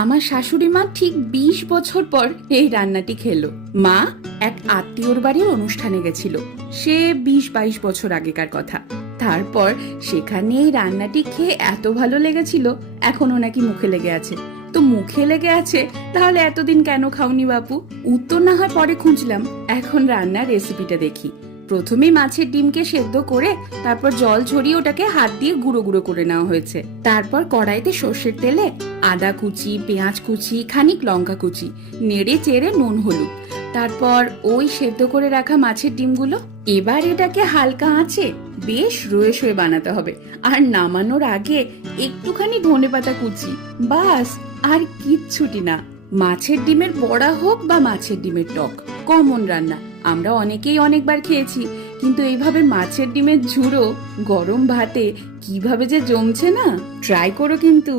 আমার শাশুড়ি মা ঠিক 20 বছর পর এই রান্নাটি খেলো। মা এক আত্মীয়র বাড়ির অনুষ্ঠানে গেছিল, সে 20-22 বছর আগেকার কথা। তারপর সেখানে এই রান্নাটি খেয়ে এত ভালো লেগেছিল, এখনো নাকি মুখে লেগে আছে। তো মুখে লেগে আছে, তাহলে এতদিন কেন খাওনি বাপু? উত্তর না হয় পরে খুঁজলাম, এখন রান্নার রেসিপিটা দেখি। প্রথমে মাছের ডিমকে সেদ্ধ করে তারপর জল ঝরিয়ে ওটাকে হাত দিয়ে গুঁড়ো গুঁড়ো করে নেওয়া হয়েছে। তারপর কড়াইতে সর্ষের তেলে আদা কুচি, পেঁয়াজ কুচি, খানিক লঙ্কা কুচি, নেড়ে চেড়ে নুন হলুদ, তারপর ওই সেদ্ধ করে রাখা মাছের ডিমগুলো। এবার এটাকে হালকা আঁচে বেশ রয়ে সয়ে বানাতে হবে। আর নামানোর আগে একটুখানি ধনেপাতা কুচি, বাস আর কিচ্ছুটি না। মাছের ডিমের বড়া হোক বা মাছের ডিমের টক, কমন রান্না, আমরা অনেকেই অনেকবার খেয়েছি। কিন্তু এইভাবে মাছের ডিমের ঝুড়ো গরম ভাতে কিভাবে যে জমছে না, ট্রাই করো কিন্তু।